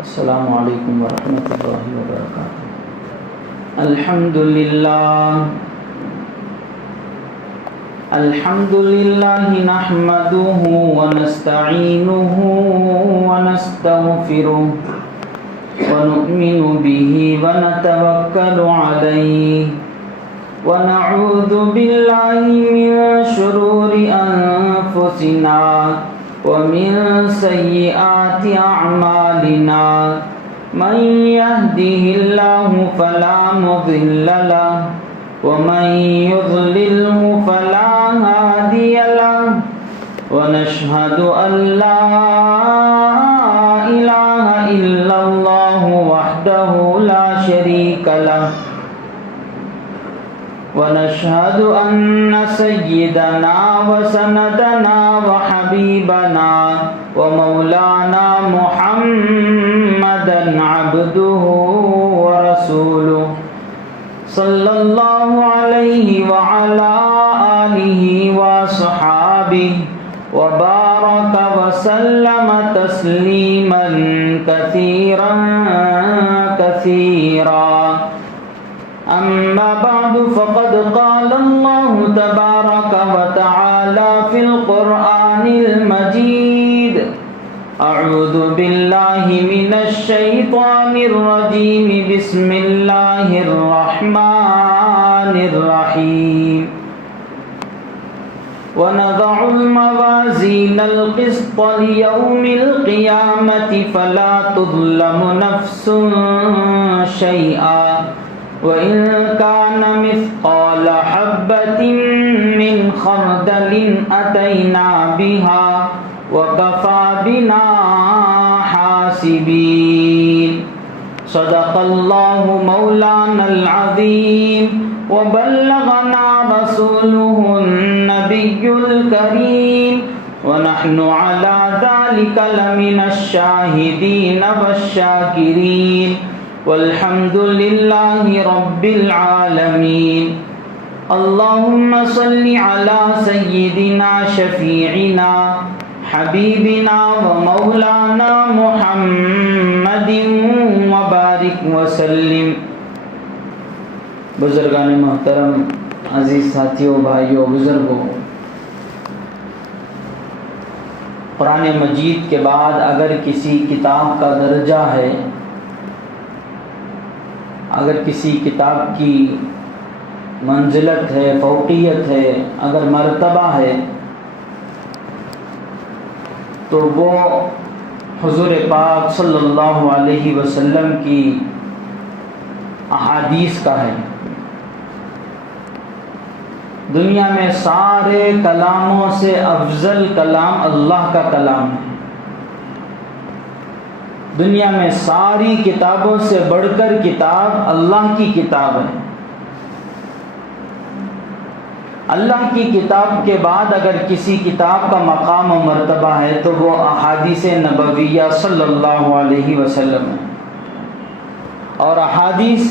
السلام علیکم ورحمۃ اللہ وبرکاتہ۔ الحمد للہ نحمده ونستعینه ونستغفره ونؤمن به ونتوکل علیہ ونعوذ باللہ من شرور انفسنا ومن سیئات اعمالنا من يهده الله فلا مضل له ومن يضلله فلا هادي له ونشهد أن لا إله إلا الله وحده لا شريك له ونشهد أن سيدنا وسندنا وحبيبنا ومولانا محمدا عبده ورسوله صلى الله عليه وعلى آله وصحابه وبارك وسلم تسليما كثيرا كثيرا أما بعد فقد قال الله تبارك وتعالى في القرآن المجيد أعوذ بالله من الشيطان الرجيم بسم الله الرحمن الرحيم ونضع الموازين القسط ليوم القيامة فلا تظلم نفس شيئا وإن كان مثقال حبة من خردل أتينا بها وكفى بنا حاسبين صدق الله مولانا العظيم وبلغنا رسوله النبي الكريم ونحن على ذلك لمن الشاهدين والشاكرين والحمد لله رب العالمين اللهم صل على سيدنا شفيعنا حبيبنا ومولانا محمد وبارك وسلم۔ بزرگان محترم، عزیز ساتھیوں، بھائیوں، بزرگوں، قرآن مجید کے بعد اگر کسی کتاب کا درجہ ہے، اگر کسی کتاب کی منزلت ہے، فوقیت ہے، اگر مرتبہ ہے، تو وہ حضور پاک صلی اللہ علیہ وسلم کی احادیث کا ہے۔ دنیا میں سارے کلاموں سے افضل کلام اللہ کا کلام ہے۔ دنیا میں ساری کتابوں سے بڑھ کر کتاب اللہ کی کتاب ہے۔ اللہ کی کتاب کے بعد اگر کسی کتاب کا مقام و مرتبہ ہے تو وہ احادیث نبویہ صلی اللہ علیہ وسلم ہے۔ اور احادیث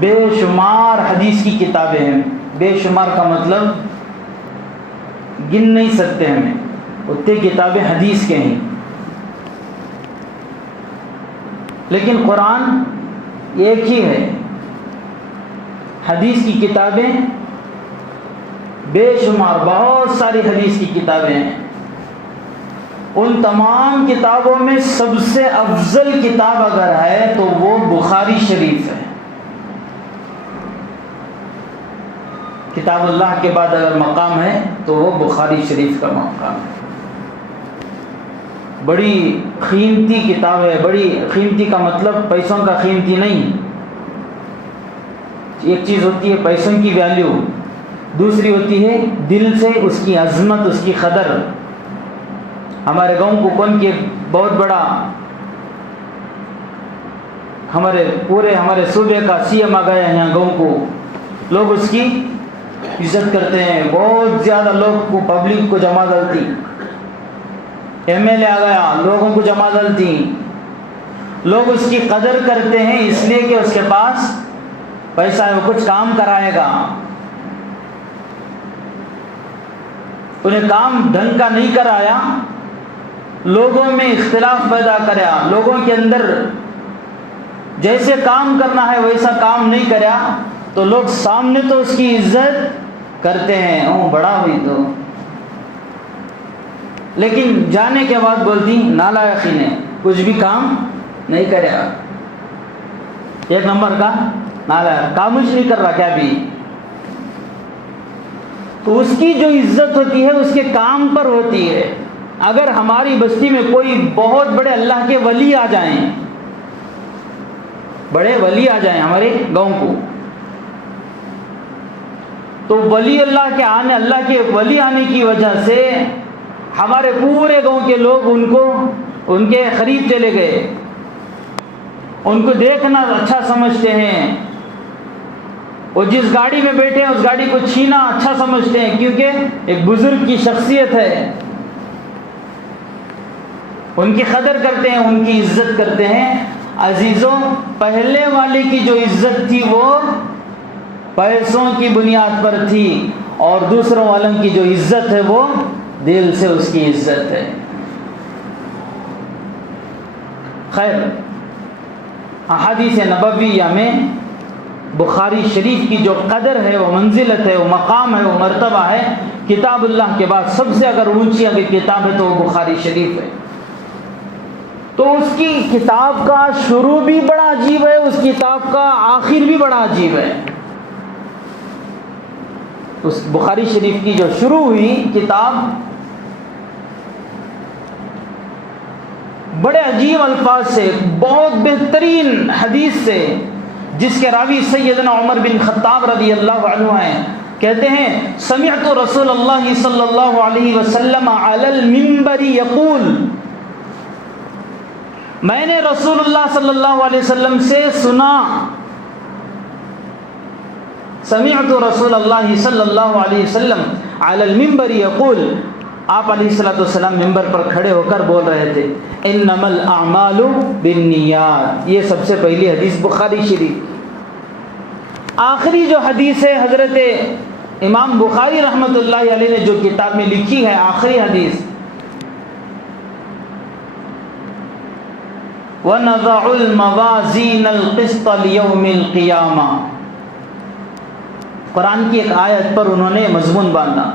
بے شمار حدیث کی کتابیں ہیں، بے شمار کا مطلب گن نہیں سکتے ہمیں، اتنے کتابیں حدیث کے ہیں۔ لیکن قرآن ایک ہی ہے، حدیث کی کتابیں بے شمار، بہت ساری حدیث کی کتابیں ہیں۔ ان تمام کتابوں میں سب سے افضل کتاب اگر ہے تو وہ بخاری شریف ہے۔ کتاب اللہ کے بعد اگر مقام ہے تو وہ بخاری شریف کا مقام ہے۔ بڑی قیمتی کتاب ہے، بڑی قیمتی کا مطلب پیسوں کا قیمتی نہیں۔ ایک چیز ہوتی ہے پیسوں کی ویلیو، دوسری ہوتی ہے دل سے اس کی عظمت، اس کی قدر۔ ہمارے گاؤں کو کون کے بہت بڑا ہمارے صوبے کا سی ایم آ گیا ہے یہاں گاؤں کو، لوگ اس کی عزت کرتے ہیں، بہت زیادہ لوگ کو، پبلک کو جمع ڈالتی۔ ایم ایل اے آ گیا، لوگوں کو جمع ڈالتی۔ لوگ اس کی قدر کرتے ہیں اس لیے کہ اس کے پاس پیسہ ہے، وہ کچھ کام کرائے گا۔ انہیں کام ڈھنگ کا نہیں کرایا لوگوں میں اختلاف پیدا کریا، لوگوں کے اندر جیسے کام کرنا ہے ویسا کام نہیں کریا، تو لوگ سامنے تو اس کی عزت کرتے ہیں، او بڑا ہوئی تو، لیکن جانے کے بعد بولتی نالائقی نے کچھ بھی کام نہیں کریا، ایک نمبر کا نالائق، کام کچھ نہیں کر رہا کیا بھی. تو اس کی جو عزت ہوتی ہے اس کے کام پر ہوتی ہے. اگر ہماری بستی میں کوئی بہت بڑے اللہ کے ولی آ جائیں، بڑے ولی آ جائیں ہمارے گاؤں کو، تو ولی اللہ کے ولی آنے کی وجہ سے ہمارے پورے گاؤں کے لوگ ان کے قریب چلے گئے، ان کو دیکھنا اچھا سمجھتے ہیں، وہ جس گاڑی میں بیٹھے ہیں اس گاڑی کو چھینا اچھا سمجھتے ہیں، کیونکہ ایک بزرگ کی شخصیت ہے، ان کی قدر کرتے ہیں، ان کی عزت کرتے ہیں. عزیزوں، پہلے والے کی جو عزت تھی وہ پیسوں کی بنیاد پر تھی، اور دوسروں والوں کی جو عزت ہے وہ دل سے اس کی عزت ہے. خیر، احادیث نبویہ میں بخاری شریف کی جو قدر ہے، وہ منزلت ہے، وہ مقام ہے، وہ مرتبہ ہے، کتاب اللہ کے بعد سب سے اگر اونچی اگر کتاب ہے تو وہ بخاری شریف ہے. تو اس کی کتاب کا شروع بھی بڑا عجیب ہے، اس کتاب کا آخر بھی بڑا عجیب ہے. اس بخاری شریف کی جو شروع ہوئی کتاب بڑے عجیب الفاظ سے، بہت بہترین حدیث سے، جس کے راوی سیدنا عمر بن خطاب رضی اللہ عنہ ہیں. کہتے ہیں سمعت رسول اللہ صلی اللہ علیہ وسلم علی المنبر یقول، میں نے رسول اللہ صلی اللہ علیہ وسلم سے سنا، سمعت رسول اللہ صلی اللہ علیہ وسلم علی المنبر یقول، آپ علیہ الصلوۃ والسلام منبر پر کھڑے ہو کر بول رہے تھے انما الاعمال بالنیات. یہ سب سے پہلی حدیث بخاری شریف. آخری جو حدیث ہے حضرت امام بخاری رحمۃ اللہ علیہ نے جو کتاب میں لکھی ہے، آخری حدیث وَنَضَعُ الْمَوَازِينَ الْقِسْطَ لِيَوْمِ الْقِيَامَةِ، قرآن کی ایک آیت پر انہوں نے مضمون باندھا،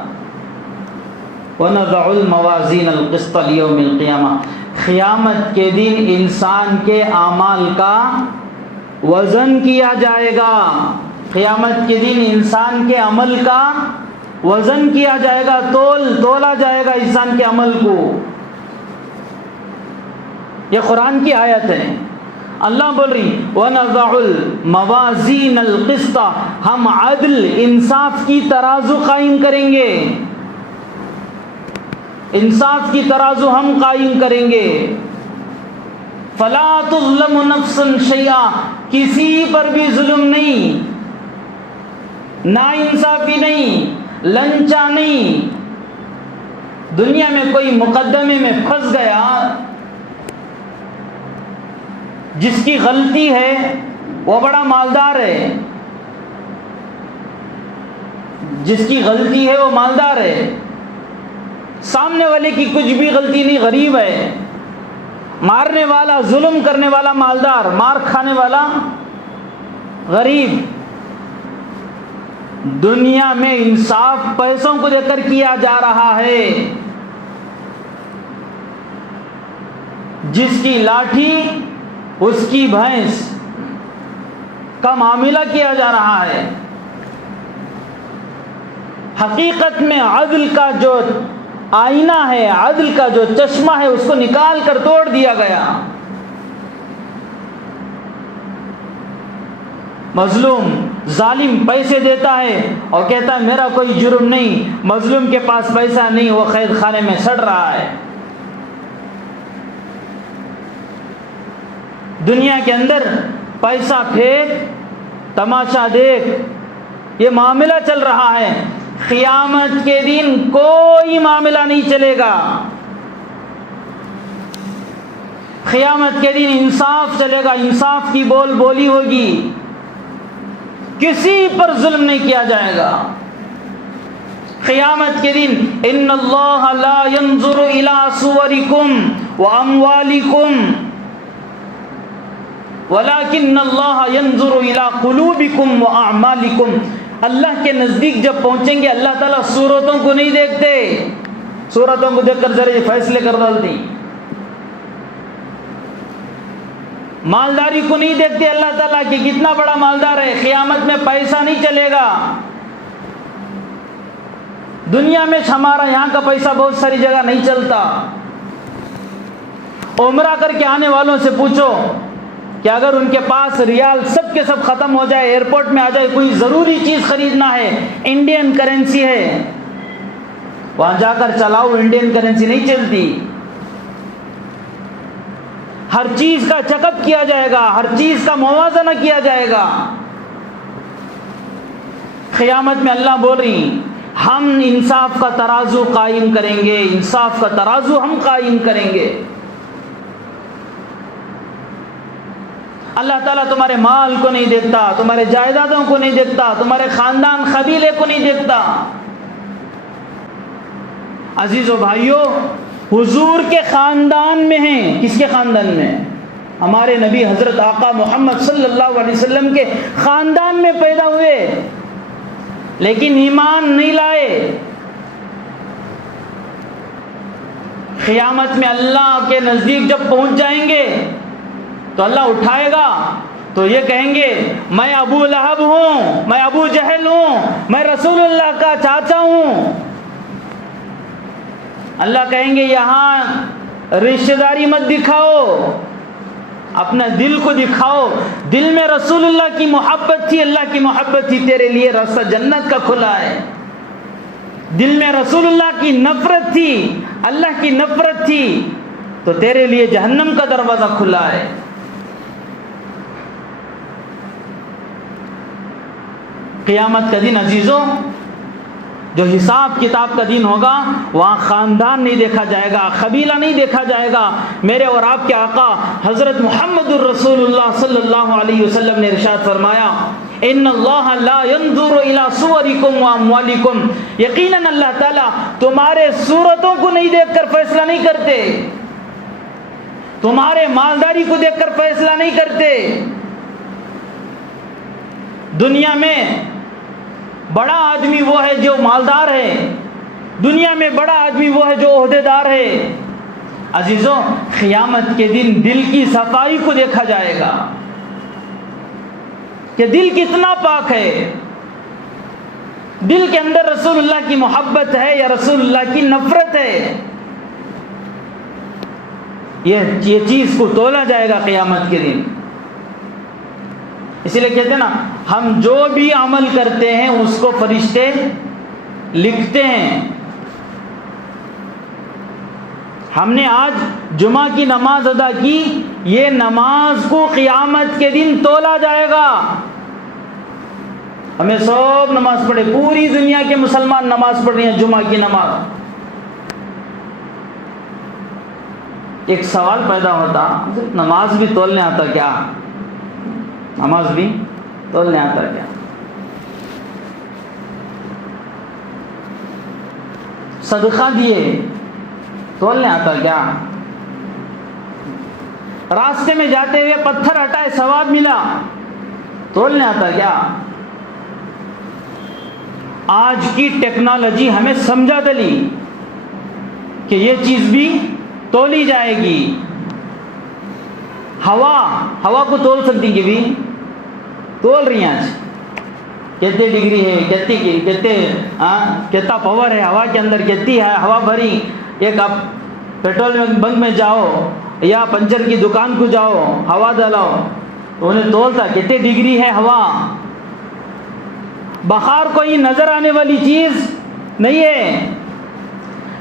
وَنَضَعُ الْمَوَازِينَ الْقِسْطَ لِيَوْمِ الْقِيَامَةِ، قیامت کے دن انسان کے اعمال کا وزن کیا جائے گا. قیامت کے دن انسان کے عمل کا وزن کیا جائے گا، تولا جائے گا انسان کے عمل کو. یہ قرآن کی آیت ہے. اللہ بول رہی وَنَضَعُ الْمَوَازِينَ الْقِسْطَ، ہم عدل انصاف کی ترازو قائم کریں گے، انصاف کی ترازو ہم قائم کریں گے. فَلَا تُظْلَمُ نَفْسٌ شَيْئًا، کسی پر بھی ظلم نہیں، ناانصافی نہیں، لنچا نہیں. دنیا میں کوئی مقدمے میں پھنس گیا، جس کی غلطی ہے وہ بڑا مالدار ہے، جس کی غلطی ہے وہ مالدار ہے، سامنے والے کی کچھ بھی غلطی نہیں، غریب ہے. مارنے والا، ظلم کرنے والا مالدار، مار کھانے والا غریب. دنیا میں انصاف پیسوں کو دے کر کیا جا رہا ہے. جس کی لاٹھی اس کی بھینس کا معاملہ کیا جا رہا ہے. حقیقت میں عدل کا جو آئینہ ہے، عدل کا جو چشمہ ہے، اس کو نکال کر توڑ دیا گیا. مظلوم، ظالم پیسے دیتا ہے اور کہتا ہے میرا کوئی جرم نہیں، مظلوم کے پاس پیسہ نہیں، وہ قید خانے میں سڑ رہا ہے. دنیا کے اندر پیسہ پھینک، تماشا دیکھ، یہ معاملہ چل رہا ہے. قیامت کے دن کوئی معاملہ نہیں چلے گا. قیامت کے دن انصاف چلے گا، انصاف کی بولی ہوگی، کسی پر ظلم نہیں کیا جائے گا. قیامت کے دن ان اللہ لا ينظر الى صورکم وَأَمْوَالِكُمْ وَلَكِنَّ اللَّهَ يَنْظُرُ إِلَىٰ قُلُوبِكُمْ وَأَعْمَالِكُمْ. اللہ کے نزدیک جب پہنچیں گے اللہ تعالیٰ صورتوں کو نہیں دیکھتے. صورتوں کو دیکھ کر ذرا یہ فیصلے کر ڈالتی. مالداری کو نہیں دیکھتے اللہ تعالیٰ کہ کتنا بڑا مالدار ہے. قیامت میں پیسہ نہیں چلے گا. دنیا میں ہمارا یہاں کا پیسہ بہت ساری جگہ نہیں چلتا. عمرہ کر کے آنے والوں سے پوچھو کہ اگر ان کے پاس ریال سب کے سب ختم ہو جائے, ایئرپورٹ میں آ جائے, کوئی ضروری چیز خریدنا ہے, انڈین کرنسی ہے, وہاں جا کر چلاؤ, انڈین کرنسی نہیں چلتی. ہر چیز کا چیک اپ کیا جائے گا, ہر چیز کا موازنہ کیا جائے گا. قیامت میں اللہ بول رہی ہم انصاف کا ترازو قائم کریں گے, انصاف کا ترازو ہم قائم کریں گے. اللہ تعالیٰ تمہارے مال کو نہیں دیکھتا, تمہارے جائیدادوں کو نہیں دیکھتا, تمہارے خاندان قبیلے کو نہیں دیکھتا. عزیزو بھائیو, حضور کے خاندان میں ہیں. کس کے خاندان میں؟ ہمارے نبی حضرت آقا محمد صلی اللہ علیہ وسلم کے خاندان میں پیدا ہوئے, لیکن ایمان نہیں لائے. قیامت میں اللہ کے نزدیک جب پہنچ جائیں گے تو اللہ اٹھائے گا تو یہ کہیں گے میں ابو لہب ہوں, میں ابو جہل ہوں, میں رسول اللہ کا چاچا ہوں. اللہ کہیں گے یہاں رشتہ داری مت دکھاؤ, اپنا دل کو دکھاؤ. دل میں رسول اللہ کی محبت تھی, اللہ کی محبت تھی, تیرے لیے راستہ جنت کا کھلا ہے. دل میں رسول اللہ کی نفرت تھی, اللہ کی نفرت تھی, تو تیرے لیے جہنم کا دروازہ کھلا ہے. قیامت کا دن عزیزوں, جو حساب کتاب کا دن ہوگا, وہاں خاندان نہیں دیکھا جائے گا, قبیلہ نہیں دیکھا جائے گا. میرے اور آپ کے آقا حضرت محمد الرسول اللہ صلی اللہ علیہ وسلم نے ارشاد فرمایا ان اللہ لا ينظر الى صورکم واموالکم. یقیناً اللہ تعالیٰ تمہارے صورتوں کو نہیں دیکھ کر فیصلہ نہیں کرتے, تمہارے مالداری کو دیکھ کر فیصلہ نہیں کرتے. دنیا میں بڑا آدمی وہ ہے جو مالدار ہے, دنیا میں بڑا آدمی وہ ہے جو عہدیدار ہے. عزیزوں, قیامت کے دن دل کی صفائی کو دیکھا جائے گا کہ دل کتنا پاک ہے, دل کے اندر رسول اللہ کی محبت ہے یا رسول اللہ کی نفرت ہے. یہ چیز کو تولا جائے گا قیامت کے دن. اسی لیے کہتے ہیں نا, ہم جو بھی عمل کرتے ہیں اس کو فرشتے لکھتے ہیں. ہم نے آج جمعہ کی نماز ادا کی, یہ نماز کو قیامت کے دن تولا جائے گا. ہمیں سب نماز پڑھے, پوری دنیا کے مسلمان نماز پڑھ رہے ہیں جمعہ کی نماز. ایک سوال پیدا ہوتا, نماز بھی تولنے آتا کیا؟ نماز بھی تولنے آتا کیا؟ صدقہ دیے تولنے آتا کیا؟ راستے میں جاتے ہوئے پتھر ہٹائے ثواب ملا, تولنے آتا کیا؟ آج کی ٹیکنالوجی ہمیں سمجھا دلی کہ یہ چیز بھی تولی جائے گی. ہوا کو تول سکتی کہ بھی تول رہی ہیں. آج کتنے ڈگری ہے, کتنا پاور ہے ہوا کے اندر, کتنی ہے ہوا بھری. ایک آپ پیٹرول بنک میں جاؤ یا پنچر کی دکان کو جاؤ, ہوا ڈلاؤ, انہیں تولتا کتنے ڈگری ہے ہوا. بخار کوئی نظر آنے والی چیز نہیں ہے,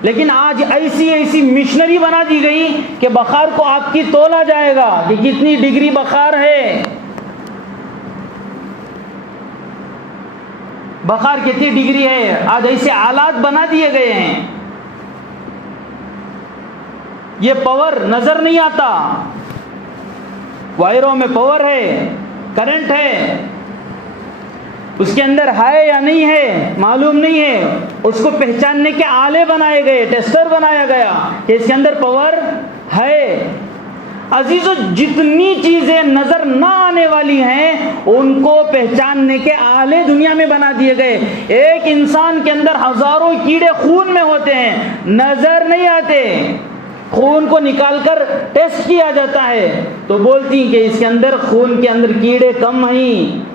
لیکن آج ایسی مشنری بنا دی گئی کہ بخار کو آپ کی تولا جائے گا کہ کتنی ڈگری بخار ہے, بخار کتنی ڈگری ہے. آج ایسے آلات بنا دیے گئے ہیں. یہ پاور نظر نہیں آتا, وائروں میں پاور ہے, کرنٹ ہے, اس کے اندر ہے یا نہیں ہے معلوم نہیں ہے. اس کو پہچاننے کے آلے بنائے گئے, ٹیسٹر بنایا گیا کہ اس کے اندر پاور ہے۔ عزیزو، جتنی چیزیں نظر نہ آنے والی ہیں ان کو پہچاننے کے آلے دنیا میں بنا دیے گئے۔ ایک انسان کے اندر ہزاروں کیڑے خون میں ہوتے ہیں، نظر نہیں آتے، خون کو نکال کر ٹیسٹ کیا جاتا ہے تو بولتی ہیں کہ اس کے اندر خون کے اندر کیڑے کم ہیں۔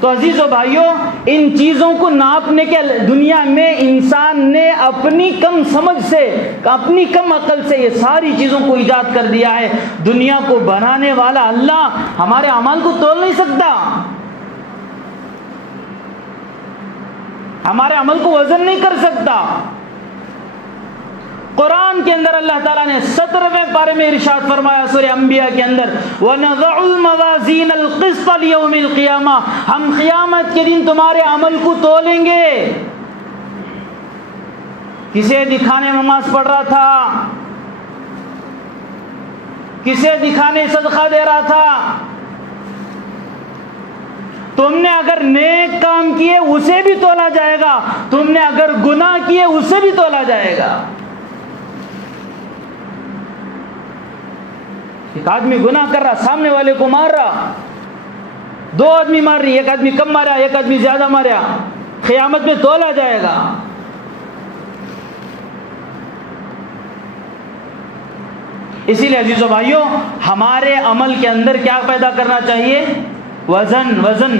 تو عزیزو بھائیو، ان چیزوں کو ناپنے کے دنیا میں انسان نے اپنی کم سمجھ سے، اپنی کم عقل سے یہ ساری چیزوں کو ایجاد کر دیا ہے۔ دنیا کو بنانے والا اللہ ہمارے اعمال کو تول نہیں سکتا، ہمارے عمل کو وزن نہیں کر سکتا۔ قرآن کے اندر اللہ تعالیٰ نے 17ویں پارے میں ارشاد فرمایا سورہ انبیاء کے اندر، وَنَضَعُ الْمَوَازِينَ الْقِسْطَ لِيَوْمِ الْقِيَامَةِ، ہم قیامت کے دن تمہارے عمل کو تولیں گے۔ کسے دکھانے نماز پڑھ رہا تھا، کسے دکھانے صدقہ دے رہا تھا، تم نے اگر نیک کام کیے اسے بھی تولا جائے گا، تم نے اگر گناہ کیے اسے بھی تولا جائے گا۔ ایک آدمی گناہ کر رہا، سامنے والے کو مار رہا، دو آدمی مار رہی، ایک آدمی کم مارا، ایک آدمی زیادہ مارا، قیامت میں تولا جائے گا۔ اسی لیے عزیزو بھائیو، ہمارے عمل کے اندر کیا پیدا کرنا چاہیے؟ وزن۔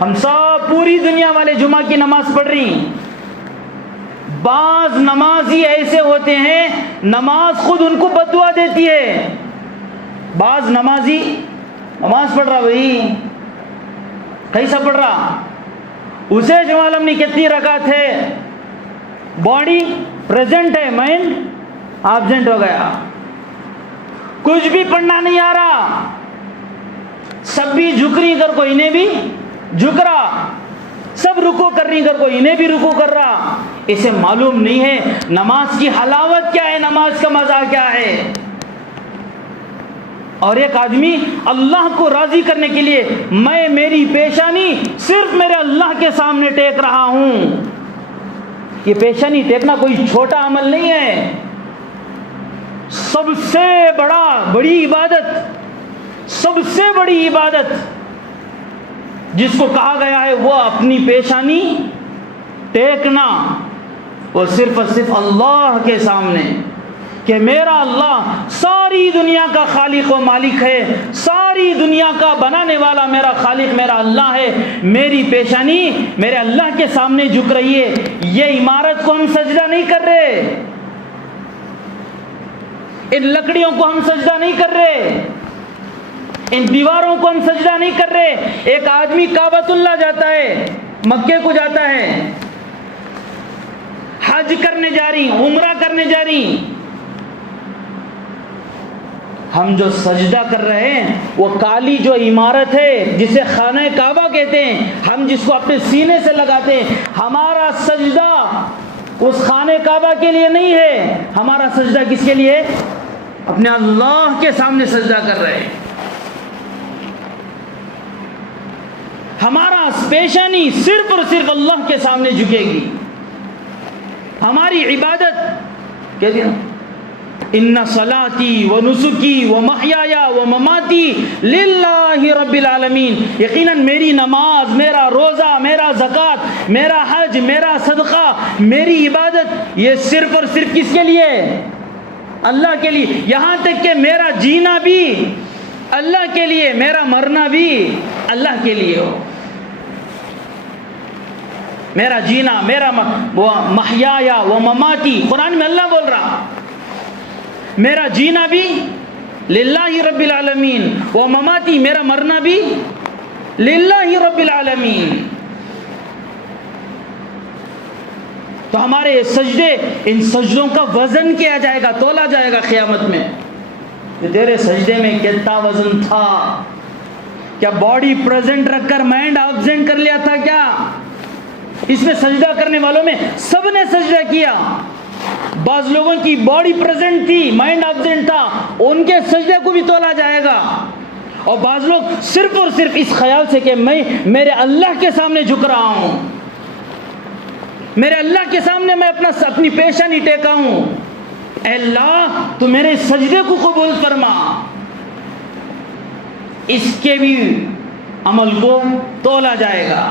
ہم سب پوری دنیا والے جمعہ کی نماز پڑھ رہی ہیں، بعض نمازی ایسے ہوتے ہیں نماز خود ان کو بددعا دیتی ہے۔ بعض نمازی نماز پڑھ رہا، وہی کیسا پڑھ رہا، اسے جو معلوم نہیں کتنی رکعت ہے، باڈی پریزنٹ ہے، مائنڈ ایبسنٹ ہو گیا، کچھ بھی پڑھنا نہیں آ رہا، سب بھی جھک رہی کر کو انہیں بھی جھک رہا، سب رکوع کر رہی کر کو انہیں بھی رکوع کر رہا۔ اسے معلوم نہیں ہے نماز کی حلاوت کیا ہے، نماز کا مزہ کیا ہے۔ اور ایک آدمی اللہ کو راضی کرنے کے لیے، میں میری پیشانی صرف میرے اللہ کے سامنے ٹیک رہا ہوں۔ یہ پیشانی ٹیکنا کوئی چھوٹا عمل نہیں ہے، سب سے بڑی عبادت، سب سے بڑی عبادت جس کو کہا گیا ہے وہ اپنی پیشانی ٹیکنا، وہ صرف اور صرف اللہ کے سامنے، کہ میرا اللہ ساری دنیا کا خالق و مالک ہے، ساری دنیا کا بنانے والا میرا خالق میرا اللہ ہے، میری پیشانی میرے اللہ کے سامنے جھک رہی ہے۔ یہ عمارت کو ہم سجدہ نہیں کر رہے، ان لکڑیوں کو ہم سجدہ نہیں کر رہے، ان دیواروں کو ہم سجدہ نہیں کر رہے۔ ایک آدمی کعبۃ اللہ جاتا ہے، مکے کو جاتا ہے، حج کرنے جا رہی، عمرہ کرنے جا رہی، ہم جو سجدہ کر رہے ہیں وہ کالی جو عمارت ہے جسے خانہ کعبہ کہتے ہیں، ہم جس کو اپنے سینے سے لگاتے ہیں، ہمارا سجدہ اس خانہ کعبہ کے لیے نہیں ہے، ہمارا سجدہ کس کے لیے؟ اپنے اللہ کے سامنے سجدہ کر رہے ہیں۔ ہمارا پیشانی صرف اور صرف اللہ کے سامنے جھکے گی۔ ہماری عبادت کہتے ہیں ان صلاتی و نسکی و محیایا و مماتی للہ رب العالمین، یقیناً میری نماز، میرا روزہ، میرا زکوٰۃ، میرا حج، میرا صدقہ، میری عبادت یہ صرف اور صرف کس کے لیے؟ اللہ کے لیے۔ یہاں تک کہ میرا جینا بھی اللہ کے لیے، میرا مرنا بھی اللہ کے لیے ہو۔ میرا جینا، میرا محیایا و مماتی، قرآن میں اللہ بول رہا، میرا جینا بھی للہ رب العالمین و مماتی، میرا مرنا بھی للہ رب العالمین۔ تو ہمارے یہ سجدے، ان سجدوں کا وزن کیا جائے گا، تولا جائے گا قیامت میں کہ تیرے سجدے میں کتنا وزن تھا، کیا باڈی پریزنٹ رکھ کر مائنڈ ایبسنٹ کر لیا تھا کیا؟ اس میں سجدہ کرنے والوں میں سب نے سجدہ کیا، بعض لوگوں کی باڈی پریزنٹ تھی، مائنڈ ایبسنٹ تھا، ان کے سجدے کو بھی تولا جائے گا۔ اور بعض لوگ صرف اور صرف اس خیال سے کہ میں میرے اللہ کے سامنے جھک رہا ہوں، میرے اللہ کے سامنے میں اپنی پیشانی ٹیکا ہوں، اے اللہ تو میرے سجدے کو قبول فرما، اس کے بھی عمل کو تولا جائے گا۔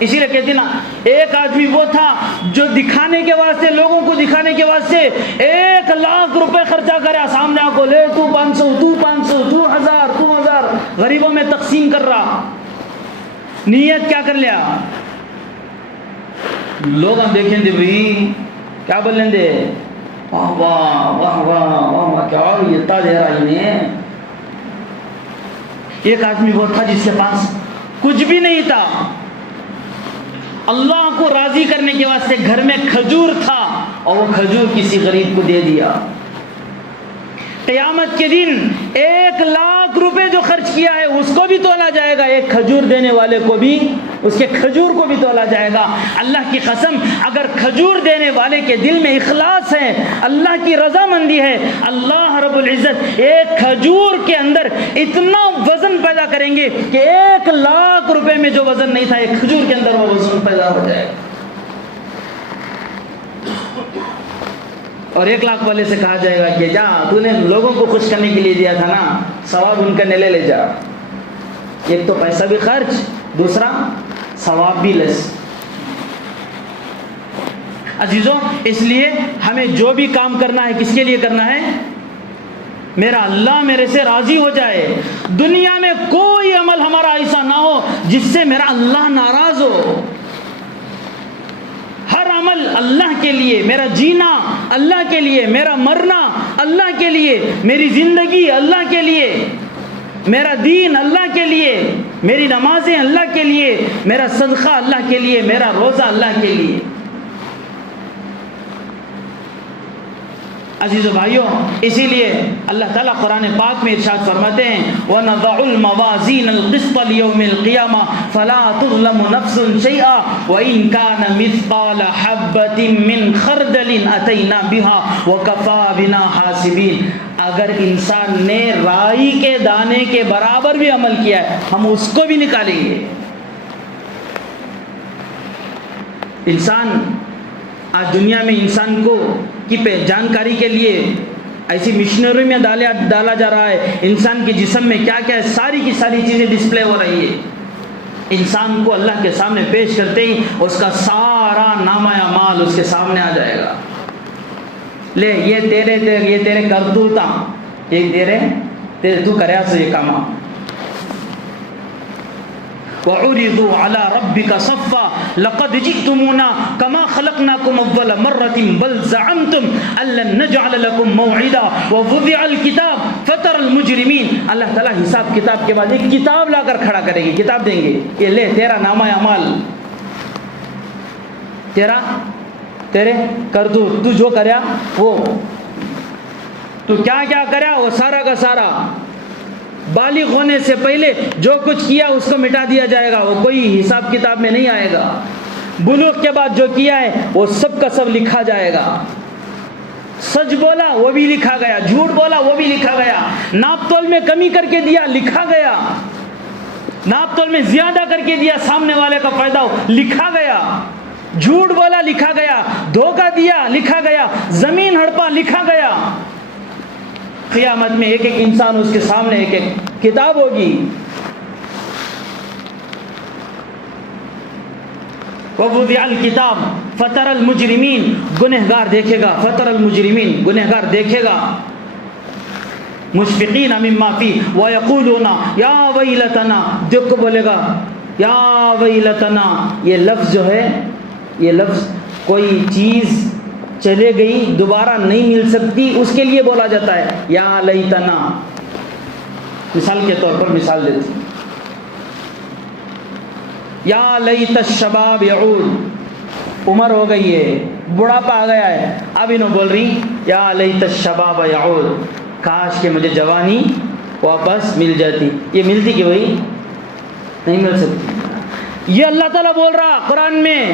اسی لیے کہتے نا، ایک آدمی وہ تھا جو دکھانے کے واسطے، لوگوں کو دکھانے کے واسطے 1,00,000 روپے خرچہ کرا، سامنے کو لے تو 500 تو 500 تو 1000 غریبوں میں تقسیم کر رہا۔ نیت کیا کر لیا؟ لوگ ہم دیکھیں گے بھائی کیا بولیں گے، واہ واہ واہ واہ واہ واہ، کیا اتنا دے رہا انہیں۔ ایک آدمی وہ تھا جس کے پاس کچھ بھی نہیں تھا، اللہ کو راضی کرنے کے واسطے گھر میں کھجور تھا اور وہ کھجور کسی غریب کو دے دیا۔ قیامت کے دن 1,00,000 روپے جو خرچ کیا ہے اس کو بھی تولا جائے گا، ایک کھجور دینے والے کو بھی، اس کے کھجور کو بھی تولا جائے گا۔ اللہ کی قسم، اگر کھجور دینے والے کے دل میں اخلاص ہے، اللہ کی رضامندی ہے، اللہ رب العزت ایک کھجور کے اندر اتنا وزن پیدا کریں گے کہ 1,00,000 روپے میں جو وزن نہیں تھا، ایک کھجور کے اندر وہ وزن پیدا ہو جائے گا۔ اور 1,00,000 والے سے کہا جائے گا کہ جا، تو نے لوگوں کو خوش کرنے کے لیے دیا تھا نا، ثواب ان کا لے جا۔ ایک تو پیسہ بھی خرچ، دوسرا ثواب بھی لس۔ عزیزوں، اس لیے ہمیں جو بھی کام کرنا ہے کس کے لیے کرنا ہے؟ میرا اللہ میرے سے راضی ہو جائے۔ دنیا میں کوئی عمل ہمارا ایسا نہ ہو جس سے میرا اللہ ناراض ہو۔ ہر عمل اللہ کے لیے، میرا جینا اللہ کے لیے، میرا مرنا اللہ کے لیے، میری زندگی اللہ کے لیے، میرا دین اللہ کے لیے، میری نمازیں اللہ کے لیے، میرا صدقہ اللہ کے لیے، میرا روزہ اللہ کے لیے۔ عزیزو بھائیوں، اسی لیے اللہ تعالیٰ قرآن پاک میں ارشاد فرماتے ہیں وَنَضَعُ الْمَوَازِينَ الْقِسْطَ لِيَوْمِ الْقِيَامَةِ فَلَا تُظْلَمُ نَفْسٌ شَيْئًا وَإِنْ كَانَ مِثْقَالَ حَبَّةٍ مِّنْ خَرْدَلٍ أَتَيْنَا بِهَا وَكَفَىٰ بِنَا حَاسِبِينَ۔ اگر انسان نے رائی کے دانے کے برابر بھی عمل کیا ہے، ہم اس کو بھی نکالیں گے۔ انسان آج دنیا میں انسان کو کی جانکاری کے لیے ایسی مشنری میں ڈالا جا رہا ہے، انسان کے جسم میں کیا کیا ہے، ساری کی ساری چیزیں ڈسپلے ہو رہی ہے۔ انسان کو اللہ کے سامنے پیش کرتے ہی اس کا سارا نامہ اعمال اس کے سامنے آ جائے گا۔ لے یہ تیرے کرتوتا، یہ تیرے تو کریا سے یہ کاما۔ وَعُرِضُوا عَلَى رَبِّكَ صَفًّا لَقَدْ جِئْتُمُونَا كَمَا خَلَقْنَاكُمْ أَوَّلَ مَرَّةٍ بَلْ زَعَمْتُمْ أَن لَّن نَّجْعَلَ لَكُم مَّوْعِدًا وَوُضِعَ الْكِتَابُ فَتَرَى الْمُجْرِمِينَ۔ اللہ تعالیٰ حساب کتاب کے بعد ایک کتاب لا کر کھڑا کرے گی، کتاب دیں گے، یہ لے تیرا نامہ اعمال، تیرے کرتوت، تو جو کریا وہ، تو کیا کیا کریا وہ سارا کا سارا بالغ ہونے سے پہلے جو کچھ کیا اس کو مٹا دیا جائے گا، وہ کوئی حساب کتاب میں نہیں آئے گا۔ بلوغ کے بعد جو کیا ہے وہ سب کا سب لکھا جائے گا۔ سچ بولا وہ بھی لکھا گیا، جھوٹ بولا وہ بھی لکھا گیا، ناپ تول میں کمی کر کے دیا لکھا گیا، ناپ تول میں زیادہ کر کے دیا سامنے والے کا فائدہ ہو لکھا گیا، جھوٹ بولا لکھا گیا، دھوکہ دیا لکھا گیا، زمین ہڑپا لکھا گیا۔ قیامت میں ایک ایک انسان اس کے سامنے ایک ایک کتاب ہوگی۔ وَوُضِعَ الْكِتَابُ فَتَرَى الْمُجْرِمِينَ، گنہگار دیکھے گا، فَتَرَى الْمُجْرِمِينَ، گنہگار دیکھے گا، مشفقین مما فیہ وَيَقُولُونَ یا ویلتنا، دیکھ کو بولے گا یا ویلتنا۔ یہ لفظ جو ہے، یہ لفظ کوئی چیز چلے گئی دوبارہ نہیں مل سکتی اس کے لیے بولا جاتا ہے، یا لیتنا۔ مثال کے طور پر مثال دیتی، یا لیت الشباب یعود، عمر ہو گئی ہے، بڑھاپا آ گیا ہے، اب انہوں بول رہی یا لیت الشباب یعود، کاش کہ مجھے جوانی واپس مل جاتی۔ یہ ملتی کہ وہی نہیں مل سکتی۔ یہ اللہ تعالیٰ بول رہا قرآن میں،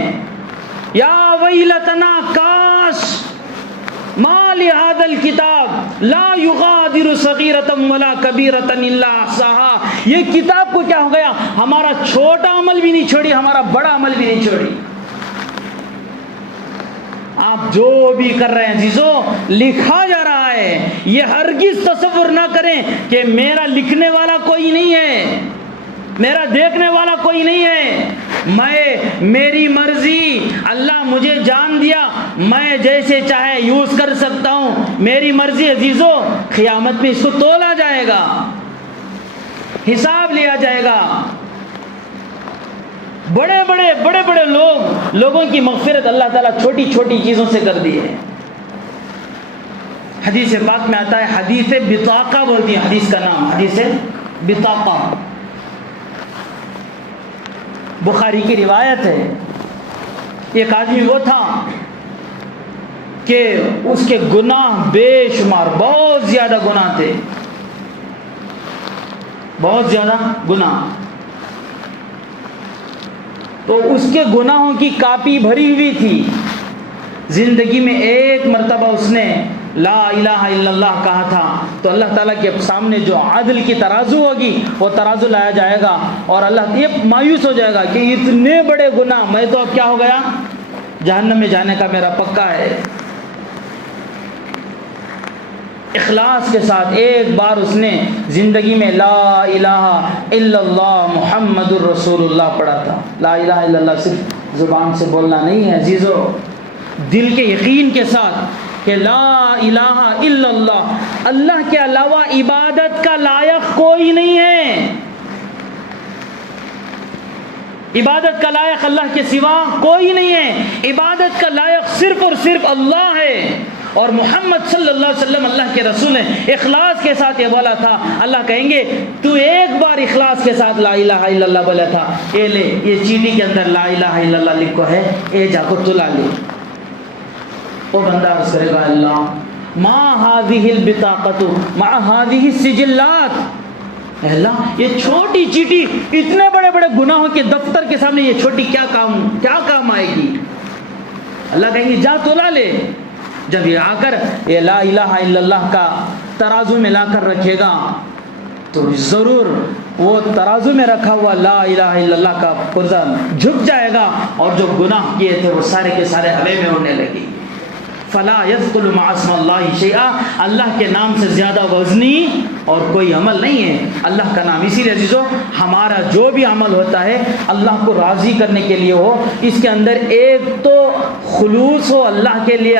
یا ویلتنا، کاش، ما لہذا الکتاب لا یغادر صغیرۃ ولا کبیرۃ الا احصاها۔ یہ کتاب کو کیا ہو گیا، ہمارا چھوٹا عمل بھی نہیں چھوڑی، ہمارا بڑا عمل بھی نہیں چھوڑی۔ آپ جو بھی کر رہے ہیں عزیزو لکھا جا رہا ہے. یہ ہرگز تصور نہ کریں کہ میرا لکھنے والا کوئی نہیں ہے, میرا دیکھنے والا کوئی نہیں ہے. میری مرضی, اللہ مجھے جان دیا, میں جیسے چاہے یوز کر سکتا ہوں, میری مرضی عزیزو. قیامت میں اس کو تولا جائے گا, حساب لیا جائے گا. بڑے بڑے لوگوں کی مغفرت اللہ تعالیٰ چھوٹی چھوٹی چیزوں سے کر دی ہے. حدیث پاک میں آتا ہے, حدیث بطاقہ بولتی ہے حدیث کا نام, حدیث بطاقہ, بخاری کی روایت ہے. ایک آدمی وہ تھا کہ اس کے گناہ بے شمار, بہت زیادہ گناہ تھے, بہت زیادہ گناہ. تو اس کے گناہوں کی کاپی بھری ہوئی تھی. زندگی میں ایک مرتبہ اس نے لا الہ الا اللہ کہا تھا تو اللہ تعالیٰ کے سامنے جو عدل کی ترازو ہوگی وہ ترازو لایا جائے گا, اور اللہ یہ مایوس ہو جائے گا کہ اتنے بڑے گناہ, میں تو اب کیا ہو گیا, جہنم میں جانے کا میرا پکا ہے. اخلاص کے ساتھ ایک بار اس نے زندگی میں لا الہ الا اللہ محمد الرسول اللہ پڑھا تھا. لا الہ الا اللہ صرف زبان سے بولنا نہیں ہے عزیزو, دل کے یقین کے ساتھ کہ لا الہ الا اللہ, اللہ کے علاوہ عبادت کا لائق کوئی نہیں ہے, عبادت کا لائق اللہ کے سوا کوئی نہیں ہے, عبادت کا لائق صرف اور صرف اللہ ہے, اور محمد صلی اللہ علیہ وسلم اللہ کے رسول نے اخلاص کے ساتھ یہ بولا تھا. اللہ کہیں گے تو ایک بار اخلاص کے ساتھ لا الہ الا اللہ بولا تھا, یہ لے یہ چیٹی کے اندر لا الہ الا اللہ لکھو ہے, اے جا کو تلا لے. وہ بندہ عرض کرے گا اللہ ما هذه البطاقة مع هذه السجلات, اللہ یہ چھوٹی چیٹی اتنے بڑے بڑے گناہوں کے دفتر کے سامنے یہ چھوٹی کیا کام آئے گی. اللہ کہیں گے جا تولا لے. جب یہ آ کر یہ لا الہ الا اللہ کا ترازو میں لا کر رکھے گا تو ضرور وہ ترازو میں رکھا ہوا لا الہ الا اللہ کا پرزہ جھک جائے گا, اور جو گناہ کیے تھے وہ سارے کے سارے ہوا میں اڑنے لگے. فلا يذكر مع اسم اللہ شیئا, اللہ کے نام سے زیادہ وزنی اور کوئی عمل نہیں ہے اللہ کا نام. اسی لیے عزیزو ہمارا جو بھی عمل ہوتا ہے اللہ کو راضی کرنے کے لیے ہو, اس کے اندر ایک تو خلوص ہو اللہ کے لیے,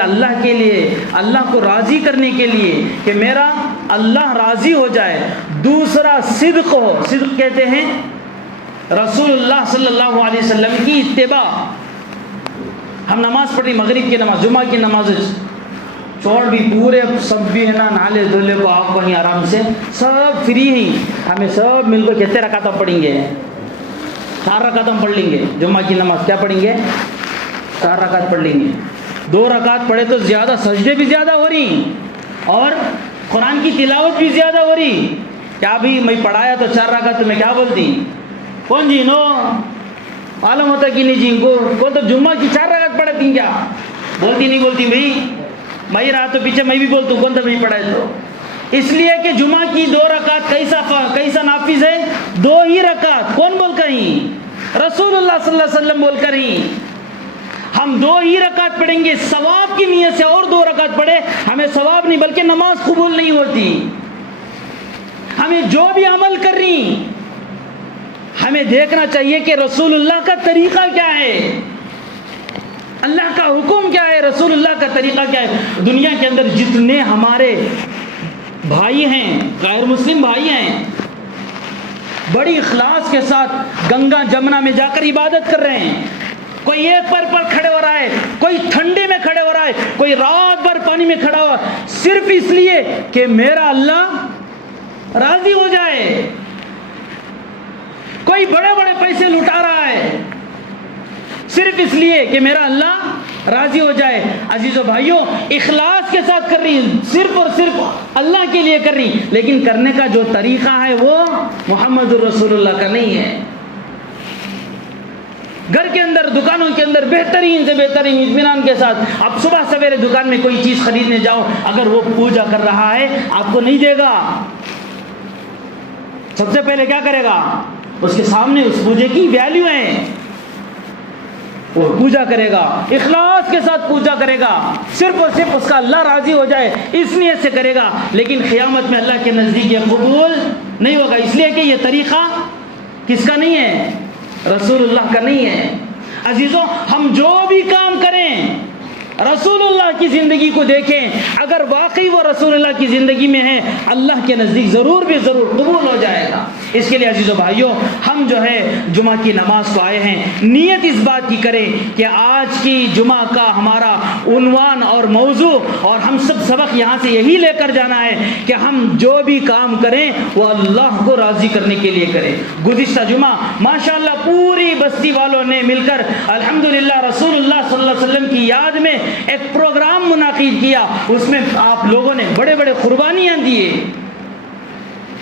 اللہ کو راضی کرنے کے لیے کہ میرا اللہ راضی ہو جائے. دوسرا صدق ہو, صدق کہتے ہیں رسول اللہ صلی اللہ علیہ وسلم کی اتباع. ہم نماز پڑھ رہی, مغرب کی نماز, جمعہ کی نماز چھوڑ بھی پورے سب بھی ہے نا, نالے دھولے کو آپ وہیں آرام سے سب فری ہی, ہمیں سب مل کر کتنے رکعت پڑھیں گے, 4 رکعت ہم پڑھ لیں گے. جمعہ کی نماز کیا پڑھیں گے, 4 رکعت پڑھ لیں گے. 2 رکعت پڑھے تو زیادہ سجدے بھی زیادہ ہو رہی اور قرآن کی تلاوت بھی زیادہ ہو رہی. کیا بھی میں پڑھایا تو 4 رکعت تو میں کیا بولتی, کون جی نو معلوم ہوتا کہ نہیں جی کو تو جمعہ کی 4 رکعت پڑھتی ہیں, کیا بولتی نہیں بولتی بھائی, میں رہا تو پیچھے میں بھی بولتا ہوں, کون تو نہیں پڑھائے تو. اس لیے کہ جمعہ کی 2 رکعت کیسا نافذ ہے, 2 ہی رکعت. کون بول کر ہی, رسول اللہ صلی اللہ علیہ وسلم بول کر ہی. ہم 2 ہی رکعت پڑھیں گے ثواب کی نیت سے, اور 2 رکعت پڑھے ہمیں ثواب نہیں بلکہ نماز قبول نہیں ہوتی. ہمیں جو بھی عمل کر رہی ہمیں دیکھنا چاہیے کہ رسول اللہ کا طریقہ کیا ہے, اللہ کا حکم کیا ہے, رسول اللہ کا طریقہ کیا ہے. دنیا کے اندر جتنے ہمارے بھائی ہیں, غیر مسلم بھائی ہیں, بڑی اخلاص کے ساتھ گنگا جمنا میں جا کر عبادت کر رہے ہیں. کوئی ایک پر کھڑے ہو رہا ہے, کوئی ٹھنڈی میں کھڑے ہو رہا ہے, کوئی رات بھر پانی میں کھڑا ہوا, صرف اس لیے کہ میرا اللہ راضی ہو جائے. کوئی بڑے بڑے پیسے لٹا رہا ہے صرف اس لیے کہ میرا اللہ راضی ہو جائے. عزیز و بھائیوں, اخلاص کے ساتھ کر رہی, صرف اور صرف اللہ کے لیے کر رہی, لیکن کرنے کا جو طریقہ ہے وہ محمد الرسول اللہ کا نہیں ہے. گھر کے اندر, دکانوں کے اندر بہترین سے بہترین اطمینان کے ساتھ اب صبح سویرے دکان میں کوئی چیز خریدنے جاؤ, اگر وہ پوجا کر رہا ہے آپ کو نہیں دے گا. سب سے پہلے کیا کرے گا, اس کے سامنے اس پوجے کی ویلیو ہے. وہ پوجا کرے گا، اخلاص کے ساتھ پوجا کرے گا، صرف اور صرف اس کا اللہ راضی ہو جائے اس نیت سے کرے گا، لیکن قیامت میں اللہ کے نزدیک یہ قبول نہیں ہوگا، اس لیے کہ یہ طریقہ کس کا نہیں ہے؟ رسول اللہ کا نہیں ہے۔ عزیزوں، ہم جو بھی کام کریں رسول اللہ کی زندگی کو دیکھیں، اگر واقعی وہ رسول اللہ کی زندگی میں ہے اللہ کے نزدیک ضرور بھی ضرور قبول ہو جائے گا۔ اس کے لیے عزیزو بھائیوں، ہم جو ہے جمعہ کی نماز کو آئے ہیں، نیت اس بات کی کریں کہ آج کی جمعہ کا ہمارا عنوان اور موضوع اور ہم سب سبق یہاں سے یہی لے کر جانا ہے کہ ہم جو بھی کام کریں وہ اللہ کو راضی کرنے کے لیے کریں۔ گزشتہ جمعہ ماشاءاللہ پوری بستی والوں نے مل کر الحمدللہ رسول اللہ صلی اللہ علیہ وسلم کی یاد میں ایک پروگرام منعقد کیا، اس میں آپ لوگوں نے بڑے بڑے قربانیاں دیے۔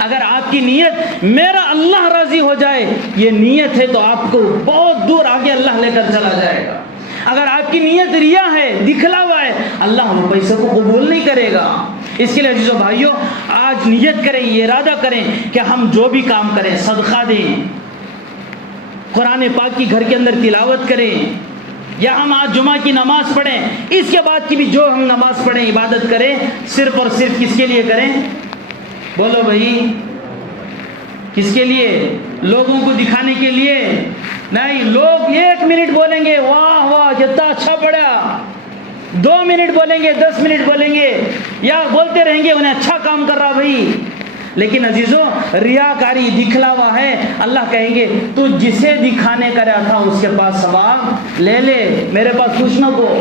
اگر آپ کی نیت میرا اللہ راضی ہو جائے یہ نیت ہے تو آپ کو بہت دور آگے اللہ لے کر چلا جائے گا۔ اگر آپ کی نیت ریا ہے، دکھلاوا ہے، اللہ وہ پیسے کو قبول نہیں کرے گا۔ اس کے لیے عزیزو بھائیوں، آج نیت کریں، یہ ارادہ کریں کہ ہم جو بھی کام کریں، صدقہ دیں، قرآن پاک کی گھر کے اندر تلاوت کریں، یا ہم آج جمعہ کی نماز پڑھیں، اس کے بعد کی بھی جو ہم نماز پڑھیں، عبادت کریں، صرف اور صرف کس کے لیے کریں؟ بولو بھائی، کس کے لیے؟ لوگوں کو دکھانے کے لیے نہیں۔ لوگ 1 منٹ بولیں گے واہ واہ کتنا اچھا پڑھا، 2 منٹ بولیں گے، 10 منٹ بولیں گے، یا بولتے رہیں گے انہیں اچھا کام کر رہا بھائی، لیکن عزیزوں ریاکاری دکھلاوا ہے۔ اللہ کہیں گے تو جسے دکھانے کا رہا تھا اس کے پاس ثواب لے لے، میرے پاس کچھ نہ کو۔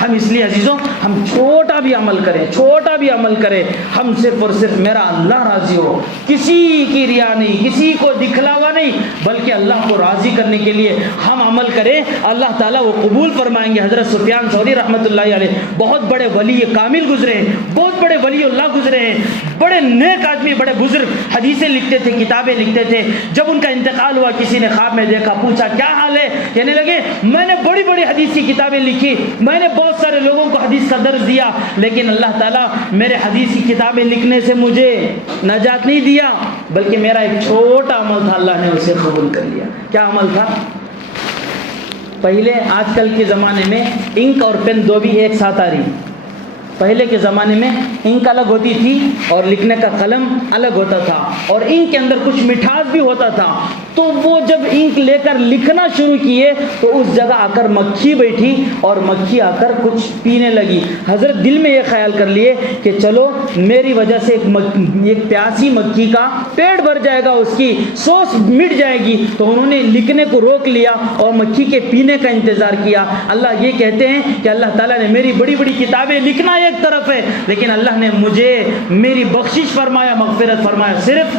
ہم اس لیے عزیزوں ہم چھوٹا بھی عمل کریں، چھوٹا بھی عمل کریں، ہم صرف اور صرف میرا اللہ راضی ہو، کسی کی ریا نہیں، کسی کو دکھلاوا نہیں، بلکہ اللہ کو راضی کرنے کے لیے ہم عمل کریں، اللہ تعالیٰ وہ قبول فرمائیں گے۔ حضرت سفیان ثوری رحمۃ اللہ علیہ بہت بڑے ولی کامل گزرے ہیں، بہت بڑے ولی اللہ گزرے ہیں، بڑے نیک آدمی، بڑے بزرگ، حدیثیں لکھتے تھے، کتابیں لکھتے تھے۔ جب ان کا انتقال ہوا کسی نے خواب میں دیکھا، پوچھا کیا حال ہے؟ کہنے لگے میں نے بڑی بڑی حدیث کی کتابیں لکھی، میں نے بہت سارے لوگوں کو حدیث کا درس دیا، لیکن اللہ تعالیٰ میرے حدیث کی کتابیں لکھنے سے مجھے نجات نہیں دیا، بلکہ میرا ایک چھوٹا عمل تھا اللہ نے اسے قبول کر لیا۔ کیا عمل تھا؟ پہلے آج کل کے زمانے میں انک اور پین دو بھی ایک ساتھ آ رہی، پہلے کے زمانے میں انک الگ ہوتی تھی اور لکھنے کا قلم الگ ہوتا تھا، اور انک کے اندر کچھ مٹھاس بھی ہوتا تھا، تو وہ جب انک لے کر لکھنا شروع کیے تو اس جگہ آ کر مکھی بیٹھی اور مکھی آ کر کچھ پینے لگی۔ حضرت دل میں یہ خیال کر لیے کہ چلو میری وجہ سے ایک پیاسی مکھی کا پیٹ بھر جائے گا، اس کی سوس مٹ جائے گی، تو انہوں نے لکھنے کو روک لیا اور مکھی کے پینے کا انتظار کیا۔ اللہ یہ کہتے ہیں کہ اللہ تعالیٰ نے میری بڑی بڑی کتابیں لکھنا ایک طرف ہے، لیکن اللہ نے مجھے میری بخشش فرمایا، مغفرت فرمایا، صرف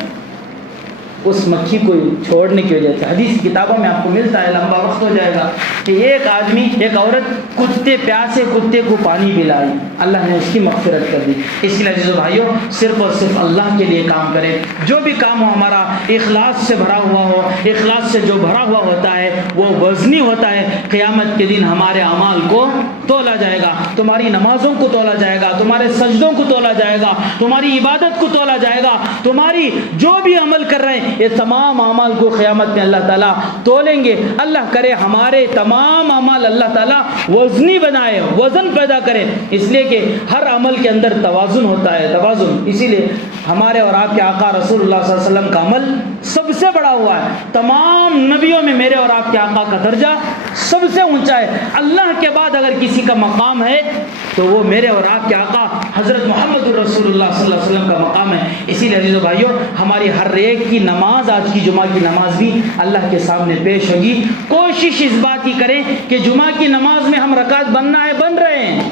اس مکھی کو چھوڑنے کی وجہ سے۔ حدیث کی کتابوں میں آپ کو ملتا ہے، لمبا وقت ہو جائے گا، کہ ایک آدمی، ایک عورت کتے پیاسے کتے کو پانی پلائی، اللہ نے اس کی مغفرت کر دی۔ اس لیے عزیزو بھائیوں صرف اور صرف اللہ کے لیے کام کریں، جو بھی کام ہو ہمارا اخلاص سے بھرا ہوا ہو، اخلاص سے جو بھرا ہوا ہوتا ہے وہ وزنی ہوتا ہے۔ قیامت کے دن ہمارے اعمال کو تولا جائے گا، تمہاری نمازوں کو تولا جائے گا، تمہارے سجدوں کو تولا جائے گا، تمہاری عبادت کو تولا جائے گا، تمہاری جو بھی عمل کر رہے ہیں یہ تمام اعمال کو قیامت میں اللہ تعالیٰ تولیں گے۔ اللہ کرے ہمارے تمام اعمال اللہ تعالیٰ وزنی بنائے، وزن پیدا کرے، اس لیے کہ ہر عمل کے اندر توازن ہوتا ہے، توازن۔ اسی لیے ہمارے اور آپ کے آقا رسول اللہ صلی اللہ علیہ وسلم کا عمل سب سے بڑا ہوا ہے، تمام نبیوں میں میرے اور آپ کے آقا کا درجہ سب سے اونچا ہے۔ اللہ کے بعد اگر کسی کا مقام ہے تو وہ میرے اور آپ کے آقا حضرت محمد رسول اللہ صلی اللہ علیہ وسلم کا مقام ہے۔ اسی لیے عزیزو بھائیوں ہماری ہر ایک کی نماز، آج کی جمعہ کی نماز بھی اللہ کے سامنے پیش ہوگی۔ کوشش اس بات کی کریں کہ جمعہ کی نماز میں ہم رکعت بننا ہے بن رہے ہیں،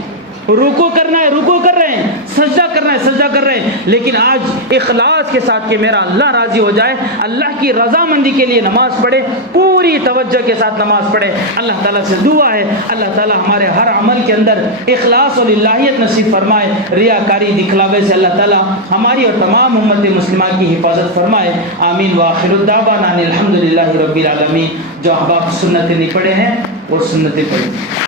رکوع کرنا ہے رکوع کر رہے ہیں، سجدہ کرنا ہے سجدہ کر رہے ہیں، لیکن آج اخلاص کے ساتھ کہ میرا اللہ راضی ہو جائے، اللہ کی رضامندی کے لیے نماز پڑھے، پوری توجہ کے ساتھ نماز پڑھے۔ اللہ تعالیٰ سے دعا ہے اللہ تعالیٰ ہمارے ہر عمل کے اندر اخلاص اور الہیت نصیب فرمائے، ریاکاری دکھلاوے سے اللہ تعالیٰ ہماری اور تمام امت مسلمہ کی حفاظت فرمائے۔ آمین وآخر الدعوانا الحمدللہ رب العالمین۔ جو احباب سنتیں نہیں پڑھے ہیں وہ سنتیں پڑھیں۔